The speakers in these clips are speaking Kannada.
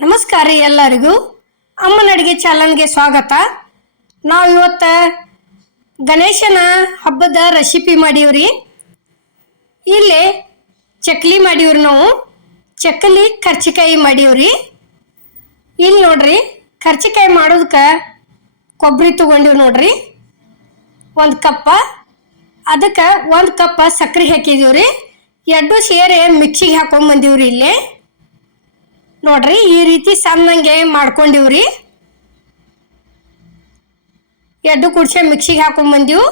ನಮಸ್ಕಾರ ಎಲ್ಲರಿಗೂ. ಅಮ್ಮನ ಅಡುಗೆ ಚಾನಲ್ಗೆ ಸ್ವಾಗತ. ನಾವು ಇವತ್ತು ಗಣೇಶನ ಹಬ್ಬದ ರೆಸಿಪಿ ಮಾಡೀವ್ರಿ. ಇಲ್ಲಿ ಚಕ್ಲಿ ಮಾಡೀವ್ರಿ ನಾವು. ಚಕ್ಕಲಿ ಕರ್ಚಿಕಾಯಿ ಮಾಡೀವ್ರಿ. ಇಲ್ಲಿ ನೋಡ್ರಿ, ಕರ್ಚಿಕಾಯಿ ಮಾಡೋದಕ್ಕೆ ಕೊಬ್ಬರಿ ತಗೊಂಡಿವಿ ನೋಡ್ರಿ. ಒಂದು ಕಪ್ಪ. ಅದಕ್ಕೆ ಒಂದು ಕಪ್ಪ ಸಕ್ಕರೆ ಹಾಕಿದೀವ್ರಿ. ಎರಡು ಸೇರಿ ಮಿಕ್ಸಿಗೆ ಹಾಕೊಂಡ್ಬಂದೀವ್ರಿ ಇಲ್ಲಿ. ನೋಡ್ರಿ, ಈ ರೀತಿ ಸಣ್ಣಂಗೆ ಮಾಡ್ಕೊಂಡಿವ್ರಿ. ಎರಡು ಕುಡ್ಸೆ ಮಿಕ್ಸಿಗೆ ಹಾಕೊಂಡ್ ಬಂದೀವು.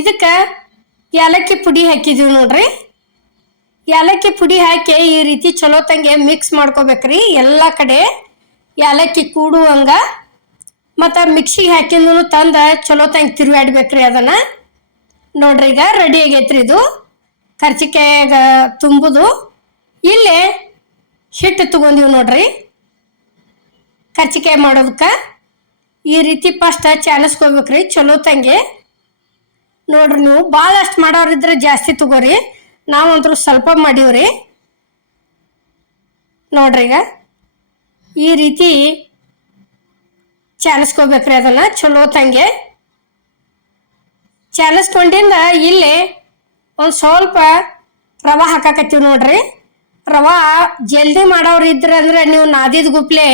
ಇದಕ್ಕೆ ಏಲಕ್ಕಿ ಪುಡಿ ಹಾಕಿದೀವಿ ನೋಡ್ರಿ. ಏಲಕ್ಕಿ ಪುಡಿ ಹಾಕಿ ಈ ರೀತಿ ಚಲೋ ತಂಗೆ ಮಿಕ್ಸ್ ಮಾಡ್ಕೋಬೇಕ್ರಿ ಎಲ್ಲ ಕಡೆ. ಏಲಕ್ಕಿ ಕೂಡುವಂಗ ಮತ್ತು ಮಿಕ್ಸಿಗೆ ಹಾಕಿದನು ತಂದ ಚಲೋ ತಂಗೆ ತಿರುಗಾಡ್ಬೇಕ್ರಿ ಅದನ್ನು. ನೋಡ್ರಿ ಈಗ ರೆಡಿ ಆಗೈತ್ರಿ ಇದು. ಕರ್ಚಿಕಾಯಾಗ ತುಂಬುದು. ಇಲ್ಲಿ ಹಿಟ್ಟು ತಗೊಂಡಿವ್ ನೋಡ್ರಿ. ಕರ್ಚಿಕಾಯಿ ಮಾಡೋದಕ್ಕೆ ಈ ರೀತಿ ಫಸ್ಟ್ ಚಾಲಿಸ್ಕೋಬೇಕ್ರಿ ಚಲೋ ತಂಗೆ. ನೋಡ್ರಿ ನೀವು ಭಾಳಷ್ಟು ಮಾಡೋರಿದ್ರೆ ಜಾಸ್ತಿ ತಗೋರಿ. ನಾವಂತರೂ ಸ್ವಲ್ಪ ಮಾಡೀವ್ರಿ. ನೋಡ್ರಿ ಈಗ. ಈ ರೀತಿ ಚಾಲಿಸ್ಕೋಬೇಕ್ರಿ ಅದನ್ನು. ಚಲೋ ತಂಗೆ. ಚಾಲಿಸ್ಕೊಂಡಿಂದ ಇಲ್ಲಿ ಒಂದು ಸ್ವಲ್ಪ ರವೆ ಹಾಕಾಕತ್ತೀವಿ ನೋಡ್ರಿ. ರವಾ, ಜಲ್ದಿ ಮಾಡೋರು ಇದ್ರ ಅಂದ್ರೆ ನೀವು ನಾದಿದ ಗುಪ್ಲೆ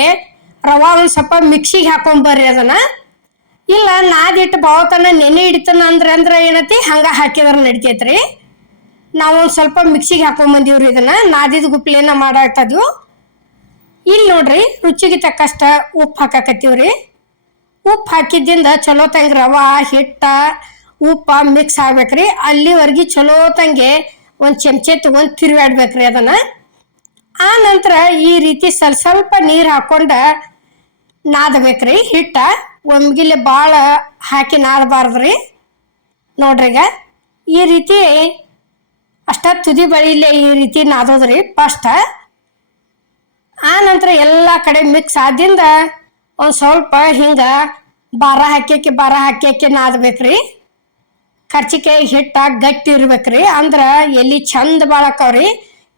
ರವಾ ಒಂದು ಸ್ವಲ್ಪ ಮಿಕ್ಸಿಗೆ ಹಾಕೊಂಬರ್ರಿ ಅದನ್ನ. ಇಲ್ಲ, ನಾದಿಟ್ಟು ಬಾವತನ ನೆನೆ ಇಡ್ತಾನ ಅಂದ್ರೆ ಅಂದ್ರೆ ಏನತಿ? ಹಂಗ ಹಾಕಿದ್ರ ನಡಿತೈತ್ರಿ ನಾವು ಒಂದು ಸ್ವಲ್ಪ ಮಿಕ್ಸಿಗೆ ಹಾಕೊಂಬಂದಿವ್ರಿ ಇದನ್ನ. ನಾದಿದ ಗುಪ್ಲೆನ ಮಾಡಾಕ್ತದ್ವು ಇಲ್ಲಿ ನೋಡ್ರಿ, ರುಚಿಗೆ ತಕ್ಕಷ್ಟ ಉಪ್ಪು ಹಾಕಾಕತ್ತೀವ್ರಿ. ಉಪ್ಪು ಹಾಕಿದ್ದಿಂದ ಚಲೋ ತಂಗ ರವಾ, ಹಿಟ್ಟ, ಉಪ್ಪ ಮಿಕ್ಸ್ ಆಗ್ಬೇಕ್ರಿ. ಅಲ್ಲಿವರೆಗೆ ಚಲೋ ತಂಗೆ ಒಂದು ಚಮಚೆ ತಗೊಂಡು ತಿರುಗಾಡ್ಬೇಕ್ರಿ ಅದನ್ನ. ಆ ನಂತರ ಈ ರೀತಿ ಸ್ವಲ್ಪ ಸ್ವಲ್ಪ ನೀರು ಹಾಕೊಂಡ ನಾದಬೇಕ್ರಿ. ಹಿಟ್ಟ ಒಮ್ಗಿಲೆ ಭಾಳ ಹಾಕಿ ನಾದಬಾರ್ದ್ರಿ. ನೋಡ್ರಿ ಈಗ ಈ ರೀತಿ ಅಷ್ಟ ತುದಿ ಬಳಿಲೆ ಈ ರೀತಿ ನಾದೋದ್ರಿ ಫಸ್ಟ್. ಆ ನಂತರ ಎಲ್ಲ ಕಡೆ ಮಿಕ್ಸ್ ಆದಿಂದ ಒಂದು ಸ್ವಲ್ಪ ಹಿಂಗ ಬಾರ ಹಾಕ್ಯಾಕಿ ಬಾರ ಹಾಕ್ಯಾಕಿ ನಾದಬೇಕ್ರಿ. ಕರ್ಚಿಕಾಯಿ ಹಿಟ್ಟ ಗಟ್ಟಿ ಇರ್ಬೇಕ್ರಿ. ಅಂದ್ರೆ ಎಲ್ಲಿ ಚಂದ ಬಾಳಕ್ಕವ್ರಿ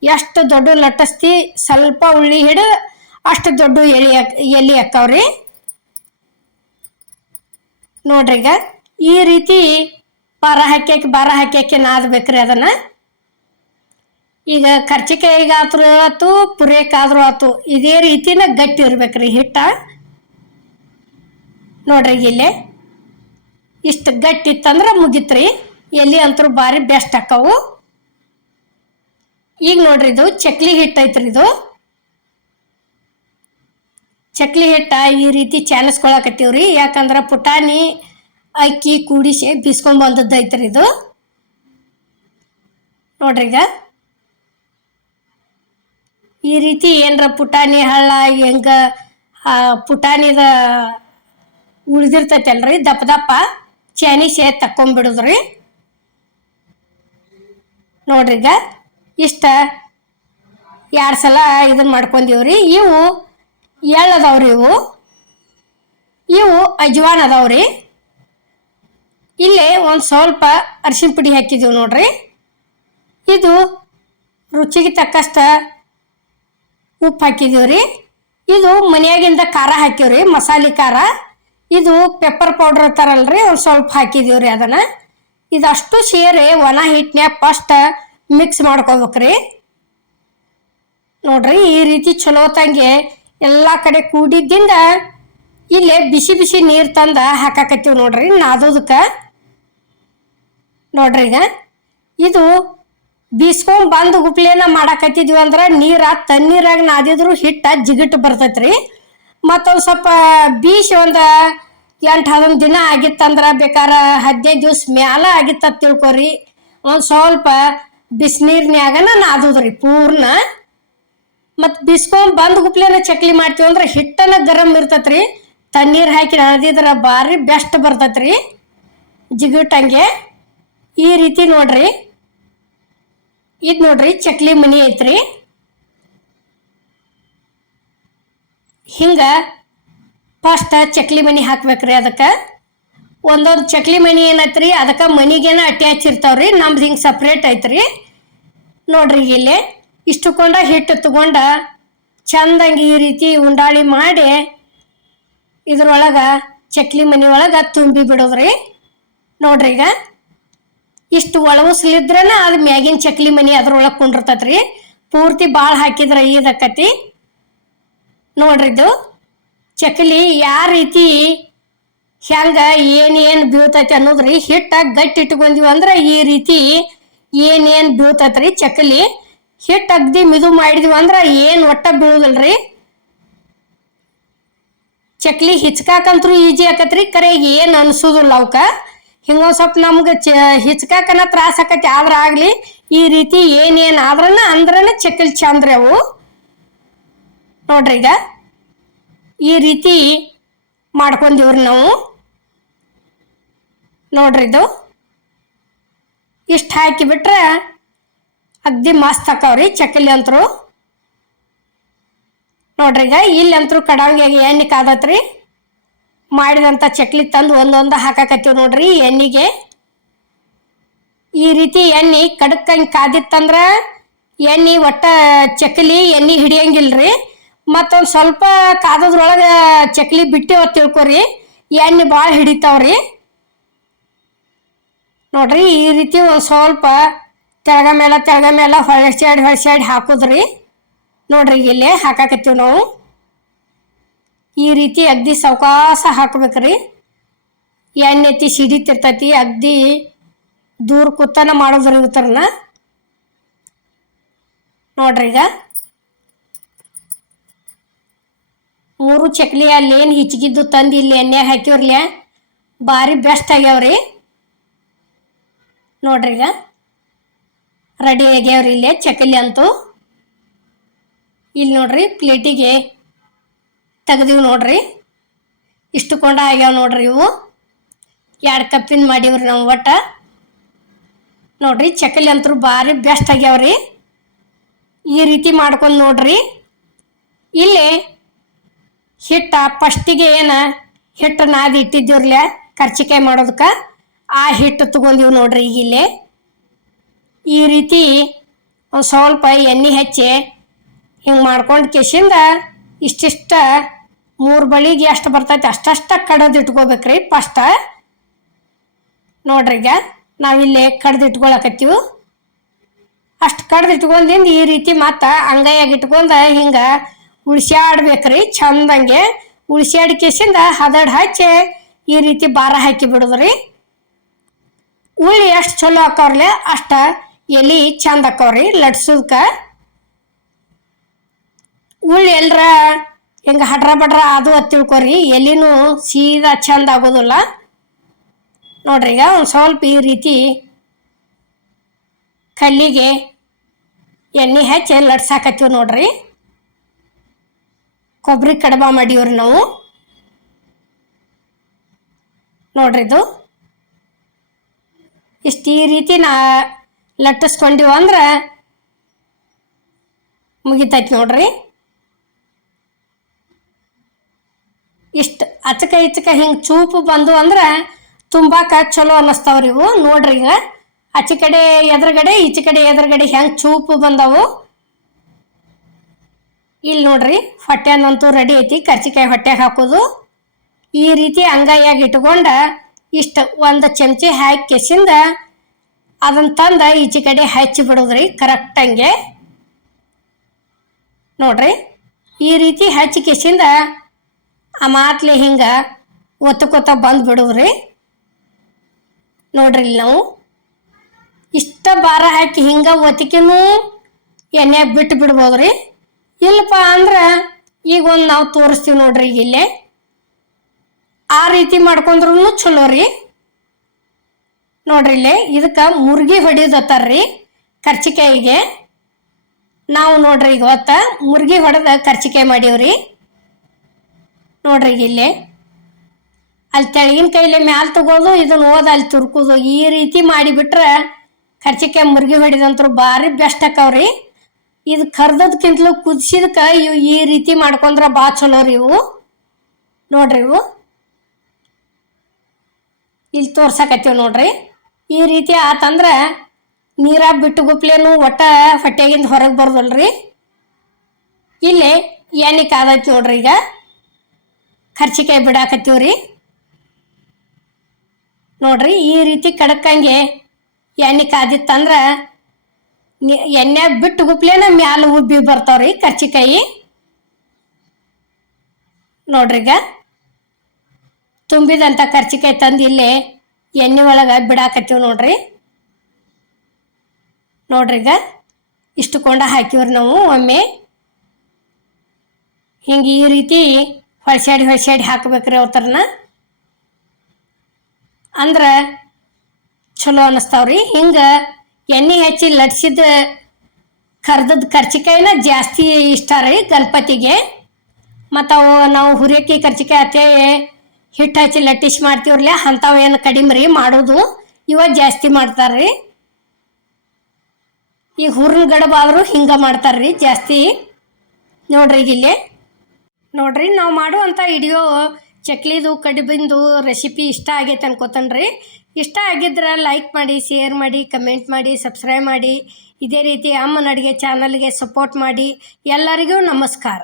ಎಷ್ಟು ದೊಡ್ಡ ಲಟ್ಟಿಸ್ತಿ, ಸ್ವಲ್ಪ ಉಳ್ಳಿ ಹಿಡ ಅಷ್ಟು ದೊಡ್ಡ ಎಲೆ ಎಲೆ ಹಾಕವ್ರಿ. ನೋಡ್ರಿ ಈಗ, ಈ ರೀತಿ ಬಾರ ಹಾಕ್ಯಾಕಿ ಬಾರ ಹಾಕ್ಯಾಕಿ ನಾದ್ಬೇಕ್ರಿ ಅದನ್ನ? ಈಗ ಖರ್ಚಿಕಾಯಿಗಾದ್ರೂ ಆಯ್ತು ಪುರಿಯಕ್ಕಾದ್ರೂ ಆತು, ಇದೇ ರೀತಿನ ಗಟ್ಟಿ ಇರ್ಬೇಕ್ರಿ ಹಿಟ್ಟ. ನೋಡ್ರಿ ಇಲ್ಲಿ. ಇಷ್ಟು ಗಟ್ಟಿ ಇತ್ತಂದ್ರೆ ಮುಗಿತ್ರಿ. ಎಲ್ಲಿ ಅಂತರೂ ಭಾರಿ ಬೆಸ್ಟ್ ಆಕ್ಕವು ಈಗ ನೋಡ್ರಿ ಇದು ಚಕ್ಲಿ ಹಿಟ್ಟು ಐತ್ರಿ ಇದು. ಚಕ್ಲಿ ಹಿಟ್ಟ ಈ ರೀತಿ ಚಾಲಿಸ್ಕೊಳಕತ್ತೀವ್ರಿ. ಯಾಕಂದ್ರೆ ಪುಟಾಣಿ, ಅಕ್ಕಿ, ಕೂಡಿಸಿ ಬಿಸ್ಕೊಂಡ್ ಬಂದದ್ದು ಐತ್ರಿ ಇದು. ನೋಡ್ರಿ ಈಗ. ಈ ರೀತಿ ಏನರ ಪುಟಾಣಿ ಹಳ್ಳ, ಹೆಂಗ ಪುಟಾಣಿದ ಉಳಿದಿರ್ತೈತಲ್ರಿ, ದಪ್ಪ ದಪ್ಪ ಚಾನಿಸೆ ತಕ್ಕೊಂಬಿಡುದ್ರಿ. ನೋಡ್ರಿ ಈಗ. ಇಷ್ಟ? ಎರಡು ಸಲ ಇದನ್ನ ಮಾಡ್ಕೊಂಡಿವ್ರಿ. ಇವು ಎಳ್ಳು ಅದಾವ್ರಿ ಇವು. ಇವು ಅಜ್ವಾನ್ ಅದಾವ್ರಿ ಇಲ್ಲಿ ಒಂದು ಸ್ವಲ್ಪ ಅರಿಶಿನ ಪುಡಿ ಹಾಕಿದ್ದೀವಿ ನೋಡ್ರಿ. ಇದು ರುಚಿಗೆ ತಕ್ಕಷ್ಟು ಉಪ್ಪು ಹಾಕಿದ್ದೀವ್ರಿ ಇದು ಮನೆಯಾಗಿಂದ ಖಾರ ಹಾಕಿವ್ರಿ, ಮಸಾಲೆ ಖಾರ. ಇದು ಪೆಪ್ಪರ್ ಪೌಡ್ರ್ ತರಲ್ರಿ, ಒಂದು ಸ್ವಲ್ಪ ಹಾಕಿದ್ದೀವ್ರಿ ಅದನ್ನು. ಇದಷ್ಟು ಸೇರಿ ಒಣ ಹಿಟ್ಟನ್ಯಾಗ ಫಸ್ಟ್ ಮಿಕ್ಸ್ ಮಾಡ್ಕೋಬೇಕ್ರಿ. ನೋಡ್ರಿ ಈ ರೀತಿ ಚಲೋ ತಂಗೆ ಎಲ್ಲ ಕಡೆ ಕೂಡಿದ್ದಿಂದ ಇಲ್ಲೇ ಬಿಸಿ ಬಿಸಿ ನೀರು ತಂದ ಹಾಕಾಕತ್ತೀವಿ ನೋಡ್ರಿ ನಾದೋದಕ್ಕೆ. ನೋಡ್ರಿ ಈಗ ಇದು ಬೀಸ್ಕೊಂಡ್ ಬಂದು ಗುಪ್ಲೇನ ಮಾಡಾಕತ್ತಿದ್ವಿ ಅಂದ್ರೆ ನೀರ ತಣ್ಣೀರಾಗ ನಾದಿದ್ರು ಹಿಟ್ಟ ಜಿಗಿಟ್ ಬರ್ತೈತ್ರಿ. ಮತ್ತೊಂದು ಸ್ವಲ್ಪ ಬೀಸಿ ಒಂದು ಎಂಟು ಹನ್ನೊಂದು ದಿನ ಆಗಿತ್ತಂದ್ರೆ ಬೇಕಾರ ಹದಿನೈದು ದಿವ್ಸ ಮ್ಯಾಲ ಆಗಿತ್ತ ತಿಳ್ಕೊರಿ. ಒಂದು ಸ್ವಲ್ಪ ಬಿಸಿನೀರ್ನ್ಯಾಗನ ನಾದುದ್ರಿ ಪೂರ್ಣ. ಮತ್ತು ಬಿಸ್ಕೊಂಡ್ ಬಂದ್ ಗುಪ್ಲೇನ ಚಕ್ಲಿ ಮಾಡ್ತೀವಿ ಅಂದ್ರೆ ಹಿಟ್ಟನ ಗರಂ ಇರ್ತೈತ್ರಿ. ತಣ್ಣೀರು ಹಾಕಿ ನಾದಿದ್ರ ಭಾರಿ ಬೆಸ್ಟ್ ಬರ್ತೈತ್ರಿ. ಜಿಗುಟಂಗೆ ಈ ರೀತಿ ನೋಡ್ರಿ. ಇದು ನೋಡ್ರಿ ಚಕ್ಲಿ ಮನಿ ಐತ್ರಿ. ಹಿಂಗ ಫಸ್ಟ್ ಚಕ್ಲಿ ಮನಿ ಹಾಕ್ಬೇಕ್ರಿ ಅದಕ್ಕೆ. ಒಂದೊಂದು ಚಕ್ಲಿ ಮನಿ ಏನೈತ್ರಿ, ಅದಕ್ಕೆ ಮನಿಗೇನ ಅಟ್ಯಾಚ್ ಇರ್ತಾವ್ರಿ, ನಮ್ದು ಹಿಂಗೆ ಸಪ್ರೇಟ್ ಐತ್ರಿ. ನೋಡ್ರಿ ಇಲ್ಲಿ, ಇಷ್ಟುಕೊಂಡ ಹಿಟ್ಟು ತಗೊಂಡ ಚಂದಂಗೆ ಈ ರೀತಿ ಉಂಡಾಳಿ ಮಾಡಿ ಇದ್ರೊಳಗೆ ಚಕ್ಲಿ ಮನಿ ಒಳಗೆ ತುಂಬಿ ಬಿಡೋದ್ರಿ. ನೋಡ್ರಿ ಈಗ, ಇಷ್ಟು ಒಳವಸ್ಲಿದ್ರನ ಅದು ಮ್ಯಾಗಿನ ಚಕ್ಲಿ ಮನಿ ಅದ್ರೊಳಗೆ ಕುಂಡಿರ್ತತ್ರಿ. ಪೂರ್ತಿ ಭಾಳ ಹಾಕಿದ್ರೆ ಈದಕ್ಕತಿ ನೋಡ್ರಿ ಇದು ಚಕ್ಲಿ ಯಾವ ರೀತಿ ಹೆಂಗ ಏನೇನ್ ಬೀಳ್ತೈತಿ ಅನ್ನೋದ್ರಿ ಹಿಟ್ಟ ಗಟ್ಟಿ ಇಟ್ಕೊಂಡಿವಿ ಅಂದ್ರ ಈ ರೀತಿ ಏನೇನ್ ಬೀಳ್ತೈತ್ರಿ ಚಕಲಿ ಹಿಟ್ಟು ಅಗ್ದಿ ಮಿದು ಮಾಡಿದ್ವಿ ಅಂದ್ರೆ ಏನು ಒಟ್ಟ ಬೀಳುದಿಲ್ರಿ? ಚಕ್ಲಿ ಹಿಚ್ಕಾಕಂತ್ರು ಈಜಿ ಆಕತ್ರಿ, ಕರೆ ಏನು ಅನ್ಸೋದಿಲ್ಲ ಅವಕ್ಕ ಹಿಂಗೊಂದು ಸ್ವಲ್ಪ ನಮ್ಗೆ ಚ ಹಿಚ್ಕಾಕನ ತ್ರಾಸ ಆಕತಿ ಆದ್ರ ಆಗ್ಲಿ ಈ ರೀತಿ ಏನೇನ್ ಆದ್ರನ ಅಂದ್ರನ ಚಕ್ಲಿ ಚಂದ್ರಿ ಅವು. ನೋಡ್ರಿ ಈಗ ಈ ರೀತಿ ಮಾಡ್ಕೊಂಡಿವ್ರಿ ನಾವು. ನೋಡ್ರಿ ಇದು. ಇಷ್ಟು ಹಾಕಿ ಬಿಟ್ರೆ ಅಗ್ದಿ ಮಸ್ತ್ ಹಾಕವ್ರಿ ಚಕ್ಕಲಿ ಅಂತರು. ನೋಡ್ರಿ ಈಗ ಇಲ್ಲಿ ಅಂತರೂ ಕಡಾವಿಗೆ ಎಣ್ಣೆ ಕಾದತ್ರಿ. ಮಾಡಿದಂಥ ಚಕ್ಲಿ ತಂದು ಒಂದೊಂದು ಹಾಕಾಕತ್ತೀವಿ ನೋಡ್ರಿ ಎಣ್ಣೆಗೆ. ಈ ರೀತಿ ಎಣ್ಣೆ ಕಡಕ್ಕಂಗೆ ಕಾದಿತ್ತಂದ್ರೆ ಎಣ್ಣೆ ಒಟ್ಟ ಚಕ್ಲಿ ಎಣ್ಣೆ ಹಿಡಿಯಂಗಿಲ್ರಿ. ಮತ್ತೊಂದು ಸ್ವಲ್ಪ ಕಾದದ್ರೊಳಗೆ ಚಕ್ಲಿ ಬಿಟ್ಟಿವ ತಿಳ್ಕೊರಿ. ಎಣ್ಣೆ ಭಾಳ ಹಿಡಿತಾವ್ರಿ. ನೋಡ್ರಿ ಈ ರೀತಿ ಸ್ವಲ್ಪ ತೆಳಗ ಮೇಲೆ ತೆಳಗ ಮೇಲೆ ಹೊಳಸಾಡಿ ಸೈಡ್ ಹಾಕೋದ್ರಿ. ನೋಡ್ರಿ ಇಲ್ಲಿ ಹಾಕಾಕತ್ತೀವಿ ನಾವು. ಈ ರೀತಿ ಅಗ್ದಿ ಸೌಕಾಸ ಹಾಕ್ಬೇಕ್ರಿ. ಎತ್ತಿ ಸಿಡಿತಿರ್ತೈತಿ ಅಗ್ದಿ ದೂರ ಕುತ್ತನ ಮಾಡೋದ್ರಿ ಉತ್ತರನ ನೋಡ್ರಿ ಈಗ. ಮೂರು ಚಕ್ಲಿ ಅಲ್ಲಿ ಏನು ಹಿಚ್ಗಿದ್ದು ತಂದು ಇಲ್ಲಿ ಎಣ್ಣೆ ಹಾಕಿವ್ರಲ್ಯ ಭಾರಿ ಬೆಸ್ಟ್ ಆಗ್ಯಾವ್ರಿ. ನೋಡ್ರಿ ಈಗ. ರೆಡಿ ಆಗ್ಯಾವ್ರಿ ಇಲ್ಲೇ, ಚಕಲಿ ಅಂತೂ. ಇಲ್ಲಿ ನೋಡ್ರಿ ಪ್ಲೇಟಿಗೆ ತೆಗ್ದೀವಿ ನೋಡ್ರಿ. ಇಷ್ಟು ಕೊಂಡ ಆಗ್ಯಾವ ನೋಡ್ರಿ ಇವು. ಎರಡು ಕಪ್ಪಿನ ಮಾಡೀವ್ರಿ ನಾವು ಒಟ್ಟ. ನೋಡ್ರಿ, ಚಕಲಿ ಅಂತೂ ಭಾರಿ ಬೆಸ್ಟ್ ಆಗ್ಯಾವ್ರಿ. ಈ ರೀತಿ ಮಾಡ್ಕೊಂಡು ನೋಡ್ರಿ. ಇಲ್ಲಿ ಹಿಟ್ಟ ಫಸ್ಟಿಗೆ ಏನು ಹಿಟ್ಟು ನಾದಿ ಇಟ್ಟಿದ್ದೀವ್ರಲ್ಲ ಕರ್ಚಿಕಾಯಿ ಮಾಡೋದಕ್ಕೆ? ಆ ಹಿಟ್ಟು ತಗೊಂಡಿವಿ ನೋಡ್ರಿ ಈಗ ಇಲ್ಲಿ. ಈ ರೀತಿ ಸ್ವಲ್ಪ ಎಣ್ಣೆ ಹಚ್ಚಿ ಹಿಂಗೆ ಮಾಡ್ಕೊಂಡು ಕೆಸಿಂದ ಇಷ್ಟಿಷ್ಟ ಮೂರು ಬಳಿಗೆ ಎಷ್ಟು ಬರ್ತೈತೆ, ಅಷ್ಟಷ್ಟ ಕಡದು ಇಟ್ಕೋಬೇಕ್ರಿ ಫಸ್ಟ ನೋಡ್ರಿ ಈಗ ನಾವಿಲ್ಲಿ ಕಡ್ದು ಇಟ್ಕೊಳಕತ್ತೀವಿ. ಅಷ್ಟು ಕಡ್ದು ಇಟ್ಕೊಂಡಿಂದ ಈ ರೀತಿ ಮತ್ತೆ ಅಂಗೈಯಾಗಿ ಇಟ್ಕೊಂಡು ಹಿಂಗೆ ಉಳ್ಸ್ಯಾಡ್ಬೇಕ್ರಿ, ಚಂದಂಗೆ ಉಳ್ಸ್ಯಾಡ್ ಕೆಸಿಂದ ಹದಡ್ ಹಚ್ಚಿ ಈ ರೀತಿ ಬಾರ ಹಾಕಿ ಬಿಡುದ್ರಿ. ಉಳ್ಳಿ ಎಷ್ಟು ಚಲೋ ಹಾಕವ್ರಲೆ ಅಷ್ಟ ಎಲಿ ಚಂದ ಹಾಕವ್ರಿ ಲಟ್ಸೋದ್ಕ. ಉಳ್ಳಿ ಎಲ್ರ ಹಿಂಗೆ ಹಡ್ರ ಬಡ್ರ ಅದು ತಿಳ್ಕೊರಿ ಎಲಿನೂ ಸೀದಾ ಚಂದ ಆಗೋದಿಲ್ಲ. ನೋಡ್ರಿ ಈಗ ಒಂದು ಸ್ವಲ್ಪ ಈ ರೀತಿ ಕಲ್ಲಿಗೆ ಎಣ್ಣೆ ಹಚ್ಚಿ ಲಟ್ಸಾಕತ್ತೀವಿ ನೋಡ್ರಿ. ಕೊಬ್ಬರಿ ಕಡಬ ಮಾಡೀವ್ರಿ ನಾವು. ನೋಡ್ರಿ ಇದು. ಇಷ್ಟು ಈ ರೀತಿ ನಾ ಲಟ್ಟಿಸ್ಕೊಂಡಿವ ಅಂದ್ರೆ ಮುಗಿತೈತಿ ನೋಡ್ರಿ. ಇಷ್ಟು ಅಚಕ ಇಚಕ ಹಿಂಗೆ ಚೂಪು ಬಂದು ಅಂದ್ರೆ ತುಂಬಾಕ ಚಲೋ ಅನ್ನಿಸ್ತಾವ್ರಿ ಇವು. ನೋಡ್ರಿ ಈಗ ಆಚೆ ಕಡೆ ಎದುರುಗಡೆ ಈಚೆ ಕಡೆ ಎದುರುಗಡೆ ಹೆಂಗೆ ಚೂಪು ಬಂದವು. ಇಲ್ಲಿ ನೋಡ್ರಿ ಹೊಟ್ಟೆನಂತೂ ರೆಡಿ ಐತಿ. ಕರ್ಚಿಕಾಯಿ ಹೊಟ್ಟೆಗೆ ಹಾಕೋದು. ಈ ರೀತಿ ಅಂಗೈಯಾಗಿ ಇಟ್ಕೊಂಡ ಇಷ್ಟು ಒಂದು ಚಮಚಿ ಹಾಕಿ ಕೆಸಿಂದ ಅದನ್ನ ತಂದ ಈಚೆ ಕಡೆ ಹಚ್ಚಿ ಬಿಡೋದ್ರಿ ಕರೆಕ್ಟಂಗೆ ನೋಡ್ರಿ, ಈ ರೀತಿ ಹಚ್ಚಿ ಕೆಸಿಂದ ಆ ಮಾತ್ಲೆ ಹಿಂಗೆ ಒತ್ತಕೋತ ಬಂದು ಬಿಡೋದ್ರಿ. ನೋಡ್ರಿ ಇಲ್ಲಿ ನಾವು ಇಷ್ಟ ಭಾರ ಹಾಕಿ ಹಿಂಗೆ ಒತ್ತಿಕೆನೂ ಎಣ್ಣೆಗೆ ಬಿಟ್ಟು ಬಿಡ್ಬೋದ್ರಿ. ಇಲ್ಲಪ್ಪ ಅಂದ್ರೆ ಈಗ ಒಂದು ನಾವು ತೋರಿಸ್ತೀವಿ ನೋಡ್ರಿ ಇಲ್ಲೇ. ಆ ರೀತಿ ಮಾಡ್ಕೊಂಡ್ರು ಚಲೋ ರೀ. ನೋಡ್ರಿ ಇಲ್ಲಿ, ಇದಕ್ಕೆ ಮುರ್ಗಿ ಹೊಡಿಯೋದತ್ತಾರ್ರಿ ಕರ್ಚಿಕಾಯಿಗೆ. ನಾವು ನೋಡ್ರಿ ಈಗ ಹೊತ್ತ ಮುರ್ಗಿ ಹೊಡೆದ ಕರ್ಚಿಕಾಯಿ ಮಾಡೀವ್ರಿ. ನೋಡ್ರಿ ಇಲ್ಲಿ, ಅಲ್ಲಿ ತೆಳಗಿನ ಕೈಲಿ ಮ್ಯಾಲ ತಗೋದು ಇದನ್ನ ಓದ ಅಲ್ಲಿ ತುರ್ಕೋದು, ಈ ರೀತಿ ಮಾಡಿಬಿಟ್ರೆ ಕರ್ಚಿಕಾಯಿ ಮುರ್ಗಿ ಹೊಡಿದಂತರು ಭಾರಿ ಬೆಸ್ಟ್ ಹಾಕವ್ರಿ ಇದು ಕರ್ದದ್ಕಿಂತಲೂ ಕುದಿಸಿದಕ್ಕೆ ಇವು ಈ ರೀತಿ ಮಾಡ್ಕೊಂಡ್ರೆ ಭಾಳ ಚಲೋ ರೀ ಇವು. ನೋಡ್ರಿ ಇವು. ಇಲ್ಲಿ ತೋರ್ಸಕತ್ತೀವಿ ನೋಡ್ರಿ. ಈ ರೀತಿ ಆತಂದ್ರೆ ನೀರಾಗ ಬಿಟ್ಟು ಗುಪ್ಲೇನು ಒಟ್ಟ ಹೊಟ್ಟೆಗಿಂದ ಹೊರಗೆ ಬರ್ದಲ್ರಿ. ಇಲ್ಲಿ ಎಣ್ಣೆ ಕಾದಿ ನೋಡ್ರಿ ಈಗ? ಕರ್ಚಿಕಾಯಿ ಬಿಡಾಕತ್ತೀವ್ರಿ. ನೋಡ್ರಿ, ಈ ರೀತಿ ಕಡಕಂಗೆ ಎಣ್ಣೆ ಕಾದಿತ್ತಂದ್ರೆ ಎಣ್ಣೆ ಬಿಟ್ಟು ಗುಪ್ಲೇನ ಮ್ಯಾಲ ಉಬ್ಬಿ ಬರ್ತಾವ್ರಿ ಕರ್ಚಿಕಾಯಿ. ಈಗ. ತುಂಬಿದಂಥ ಖರ್ಚಿಕಾಯಿ ತಂದು ಇಲ್ಲಿ ಎಣ್ಣೆ ಒಳಗೆ ಬಿಡಾಕತ್ತೀವಿ ನೋಡ್ರಿ. ನೋಡ್ರಿ ಈಗ ಇಷ್ಟು ಕೊಂಡ ಹಾಕಿವ್ರಿ ನಾವು ಒಮ್ಮೆ. ಹಿಂಗೆ ಈ ರೀತಿ ಹೊಳ್ಸಾಡಿ ಹೊಳ್ಸಾಡಿ ಹಾಕ್ಬೇಕ್ರಿ ಅವ್ರನ್ನ ಅಂದ್ರೆ ಚಲೋ ಅನ್ನಿಸ್ತಾವ್ರಿ ಹಿಂಗೆ ಎಣ್ಣೆ ಹಚ್ಚಿ ಲಟ್ಸಿದ ಕರ್ದದ ಖರ್ಚಿಕಾಯಿನ ಜಾಸ್ತಿ ಇಷ್ಟ ರೀ ಗಣಪತಿಗೆ. ಮತ್ತು ಅವು ನಾವು ಹುರಿಯಕ್ಕಿ ಖರ್ಚಿಕಾಯಿ ಅತ್ತೆ ಹಿಟ್ಟು ಹಚ್ಚಿ ಲಟ್ಟಿಸ್ ಮಾಡ್ತೀವ್ರಲ್ಲ, ಅಂಥವು ಏನು ಕಡಿಮೆ ರೀ ಮಾಡೋದು ಇವ ಜಾಸ್ತಿ ಮಾಡ್ತಾರ್ರಿ. ಈ ಗಡಬ ಆದರೂ ಹಿಂಗೆ ಮಾಡ್ತಾರ್ರಿ ಜಾಸ್ತಿ. ನೋಡ್ರಿ ಇಲ್ಲಿ. ನೋಡ್ರಿ ನಾವು ಮಾಡುವಂಥ ವಿಡಿಯೋ ಚಕ್ಲಿದು, ಕಡಿಬಿಂದು ರೆಸಿಪಿ ಇಷ್ಟ ಆಗೈತೆ ಅನ್ಕೋತನ್ರಿ. ಇಷ್ಟ ಆಗಿದ್ರೆ ಲೈಕ್ ಮಾಡಿ ಶೇರ್ ಮಾಡಿ ಕಮೆಂಟ್ ಮಾಡಿ ಸಬ್ಸ್ಕ್ರೈಬ್ ಮಾಡಿ. ಇದೇ ರೀತಿ ಅಮ್ಮನ ಅಡುಗೆ ಚಾನಲ್ಗೆ ಸಪೋರ್ಟ್ ಮಾಡಿ. ಎಲ್ಲರಿಗೂ ನಮಸ್ಕಾರ.